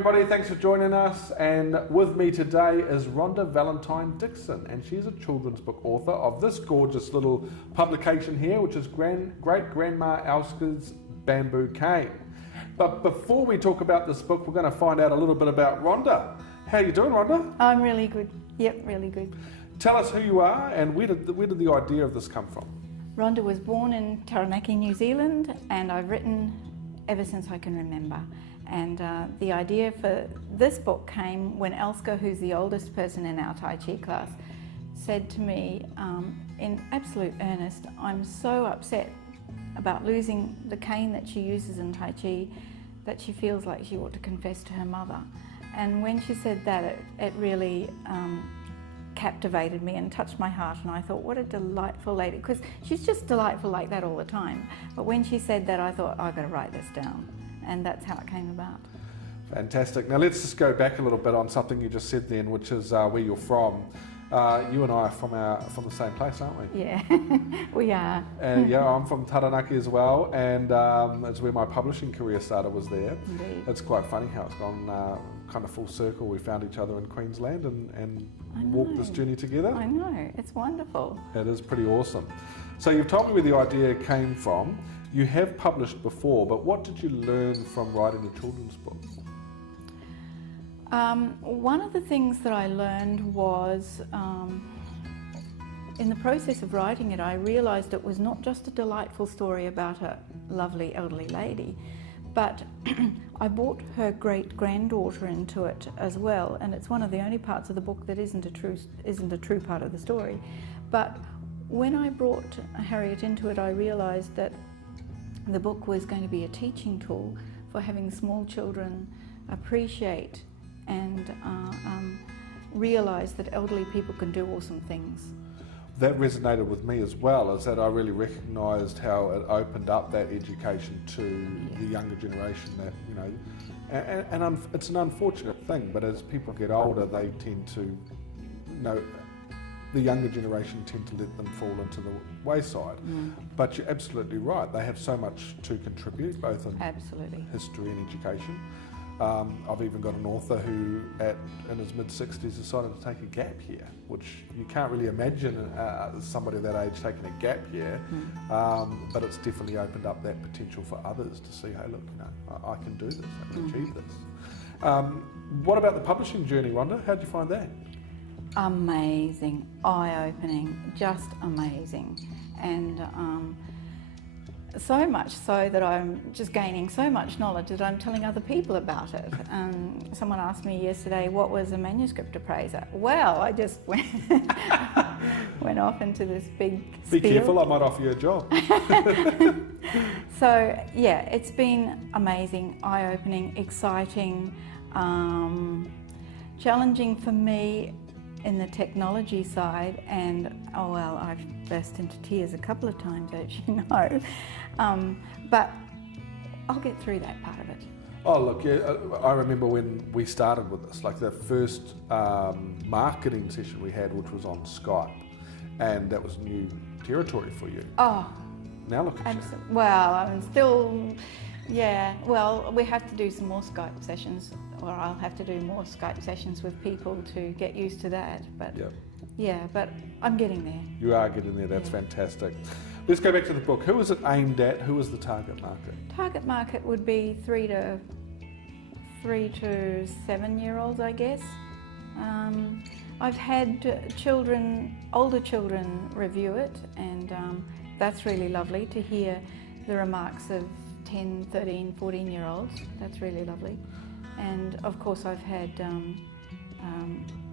everybody, thanks for joining us, and with me today is Rhonda Valentine Dixon, and she's a children's book author of this gorgeous little publication here, which is Great-Grandma Elské's Bamboo Cane. But before we talk about this book, we're going to find out a little bit about Rhonda. How are you doing, Rhonda? I'm really good. Yep, really good. Tell us who you are and where did the idea of this come from? Rhonda was born in Taranaki, New Zealand, and I've written ever since I can remember. And the idea for this book came when Elské, who's the oldest person in our Tai Chi class, said to me in absolute earnest, I'm so upset about losing the cane that she uses in Tai Chi that she feels like she ought to confess to her mother. And when she said that, it really captivated me and touched my heart, and I thought, what a delightful lady, because she's just delightful like that all the time. But when she said that, I thought, I've got to write this down, and that's how it came about. Fantastic. Now let's just go back a little bit on something you just said then, which is where you're from. You and I are from the same place, aren't we? Yeah, we are. And yeah, I'm from Taranaki as well, and it's where my publishing career started, was there. Indeed. It's quite funny how it's gone kind of full circle. We found each other in Queensland and walked this journey together. I know, it's wonderful. It is pretty awesome. So you've told me where the idea came from. You have published before, but what did you learn from writing a children's book? One of the things that I learned was, in the process of writing it, I realised it was not just a delightful story about a lovely elderly lady, but I brought her great-granddaughter into it as well, and it's one of the only parts of the book that isn't a true part of the story. But when I brought Harriet into it, I realised that the book was going to be a teaching tool for having small children appreciate and realise that elderly people can do awesome things. That resonated with me as well, is that I really recognised how it opened up that education to the younger generation, that, you know, and it's an unfortunate thing, but as people get older, they tend to, you know, the younger generation tend to let them fall into the wayside. But you're absolutely right, they have so much to contribute, both in history and education. I've even got an author who, in his mid-60s, decided to take a gap year, which you can't really imagine somebody that age taking a gap year, but it's definitely opened up that potential for others to see, hey, look, you know, I can do this, I can achieve this. What about the publishing journey, Rhonda? How did you find that? Amazing, eye-opening, just amazing. And so much so that I'm just gaining so much knowledge that I'm telling other people about it. Someone asked me yesterday, what was a manuscript appraiser? Well, I just went off into this big spiel. Be careful, I might offer you a job. So yeah, it's been amazing, eye-opening, exciting, challenging for me in the technology side, and oh well, I've burst into tears a couple of times, as you know, but I'll get through that part of it. Oh look, yeah, I remember when we started with this, like the first marketing session we had, which was on Skype, and that was new territory for you. Oh, now look at you. Well, I'm still, yeah, well, we have to do some more Skype sessions, or I'll have to do more Skype sessions with people to get used to that. But yeah, but I'm getting there. You are getting there, that's fantastic. Let's go back to the book. Who is it aimed at? Who is the target market? Target market would be 3 to 7-year-olds, I guess. I've had older children review it, and that's really lovely to hear the remarks of 10, 13, 14-year-olds. That's really lovely. And of course I've had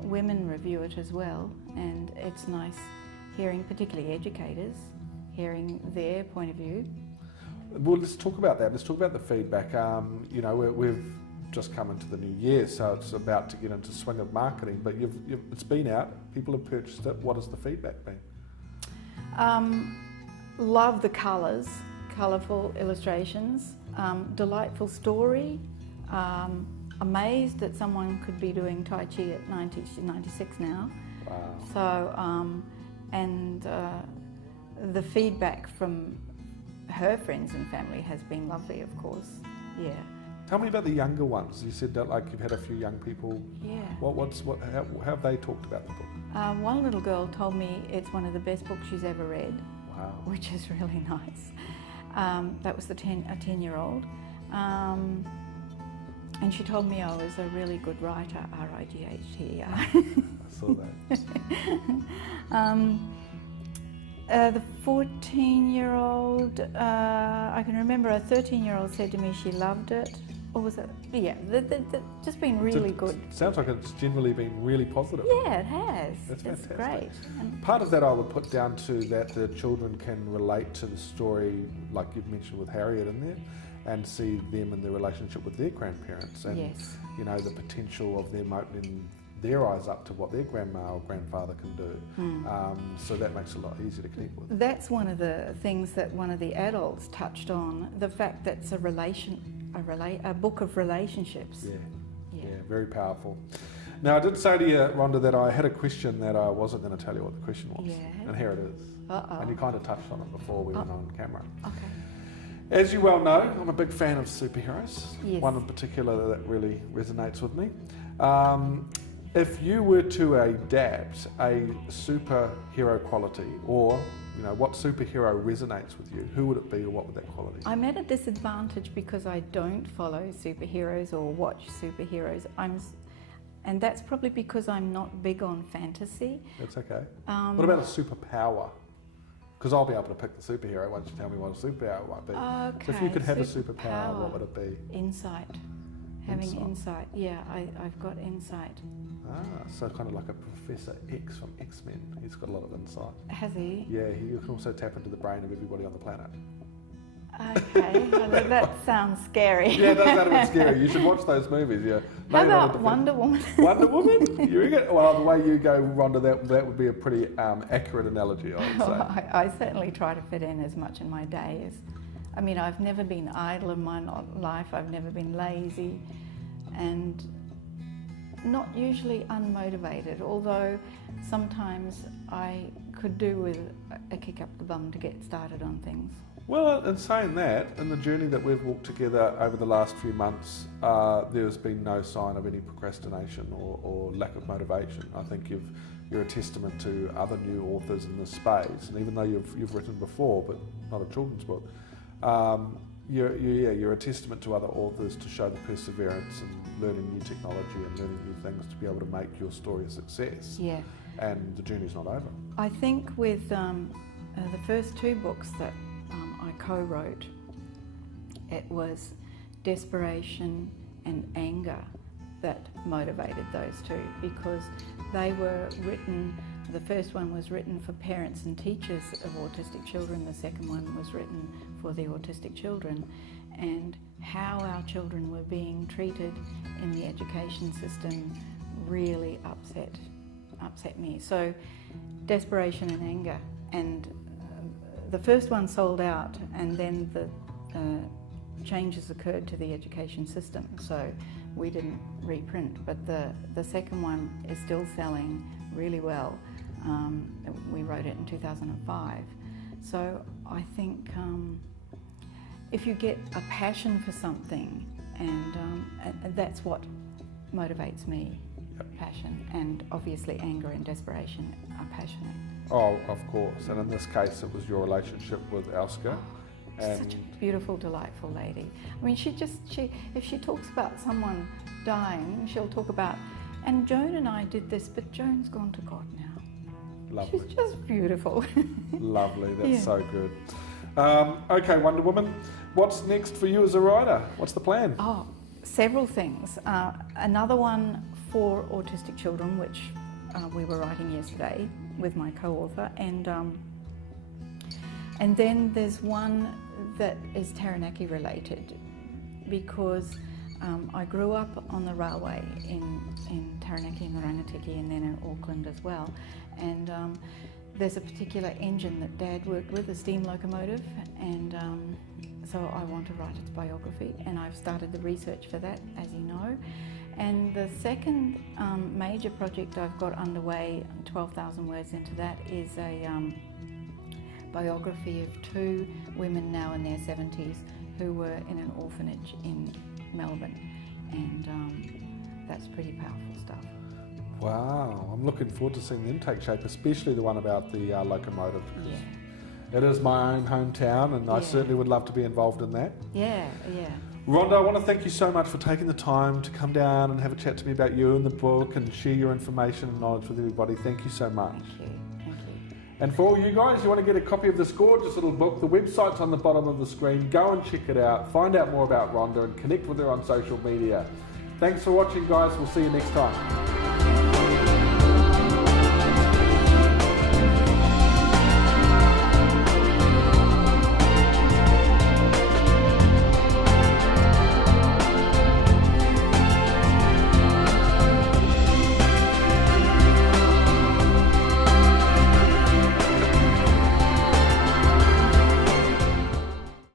women review it as well, and it's nice hearing, particularly educators, hearing their point of view. Well, let's talk about that. Let's talk about the feedback. You know, we've just come into the new year, so it's about to get into swing of marketing, but it's been out, people have purchased it. What has the feedback been? Love the colours, colourful illustrations, delightful story, amazed that someone could be doing Tai Chi at 90, she's 96 now. Wow. So, and the feedback from her friends and family has been lovely, of course, yeah. Tell me about the younger ones. You said that like you've had a few young people. Yeah. How have they talked about the book? One little girl told me it's one of the best books she's ever read. Wow. Which is really nice. That was a 10-year-old. And she told me I was a really good writer, R-I-G-H-T-E-R. I saw that. The 14-year-old, I can remember a 13-year-old said to me she loved it. Or was it? Yeah, just been really good. Sounds like it's generally been really positive. Yeah, it has. That's fantastic. It's great. And part of that I would put down to that the children can relate to the story, like you've mentioned with Harriet in there, and see them in their relationship with their grandparents, and yes. you know the potential of them opening their eyes up to what their grandma or grandfather can do. So that makes it a lot easier to connect with. That's one of the things that one of the adults touched on, the fact that it's a book of relationships. Yeah, very powerful. Now I did say to you, Rhonda, that I had a question that I wasn't going to tell you what the question was. Yeah. And here it is. Uh-oh. And you kind of touched on it before we went on camera. Okay. As you well know, I'm a big fan of superheroes. Yes. One in particular that really resonates with me. If you were to adapt a superhero quality, or you know, what superhero resonates with you, who would it be, or what would that quality be? I'm at a disadvantage because I don't follow superheroes or watch superheroes. And that's probably because I'm not big on fantasy. That's okay. What about a superpower? Because I'll be able to pick the superhero once you tell me what a superpower might be. Okay, So if you could have a superpower, what would it be? Insight. Having insight. Yeah, I've got insight. So kind of like a Professor X from X-Men. He's got a lot of insight. Has he? Yeah, he can also tap into the brain of everybody on the planet. Okay, well, that sounds scary. Yeah, it does sound a bit scary. You should watch those movies. Yeah. How about Wonder Woman? Wonder Woman? You reckon? Well, the way you go, Rhonda, that would be a pretty accurate analogy, I would say. I certainly try to fit in as much in my day as. I mean, I've never been idle in my life. I've never been lazy, and not usually unmotivated. Although sometimes I could do with a kick up the bum to get started on things. Well, in saying that, in the journey that we've walked together over the last few months, there's been no sign of any procrastination or lack of motivation. I think you're a testament to other new authors in this space, and even though you've written before, but not a children's book, you're a testament to other authors to show the perseverance and learning new technology and learning new things to be able to make your story a success. Yeah. And the journey's not over. I think with the first two books that I co-wrote, it was desperation and anger that motivated those two, because they were written, the first one was written for parents and teachers of autistic children, the second one was written for the autistic children, and how our children were being treated in the education system really upset me. So desperation and anger, and the first one sold out, and then the changes occurred to the education system, so we didn't reprint, but the second one is still selling really well. We wrote it in 2005. So I think if you get a passion for something, and that's what motivates me. Yep. Passion, and obviously anger and desperation are passionate. Oh, of course. And in this case, it was your relationship with Elské. She's such a beautiful, delightful lady. I mean, if she talks about someone dying, she'll talk about, and Joan and I did this, but Joan's gone to God now. Lovely. She's just beautiful. Lovely, that's so good. Okay, Wonder Woman, what's next for you as a writer? What's the plan? Oh, several things. Another one for autistic children, which we were writing yesterday with my co-author, and then there's one that is Taranaki related, because I grew up on the railway in Taranaki and Rangitikei, and then in Auckland as well, and there's a particular engine that Dad worked with, a steam locomotive, and so I want to write its biography, and I've started the research for that, as you know. And the second major project I've got underway, 12,000 words into that, is a biography of two women now in their 70s who were in an orphanage in Melbourne, and that's pretty powerful stuff. Wow, I'm looking forward to seeing them take shape, especially the one about the locomotive. Yeah. It is my own hometown, and I certainly would love to be involved in that. Yeah, yeah. Rhonda, I want to thank you so much for taking the time to come down and have a chat to me about you and the book and share your information and knowledge with everybody. Thank you so much. Thank you. Thank you. And for all you guys, you want to get a copy of this gorgeous little book, the website's on the bottom of the screen. Go and check it out, find out more about Rhonda and connect with her on social media. Thanks for watching, guys. We'll see you next time.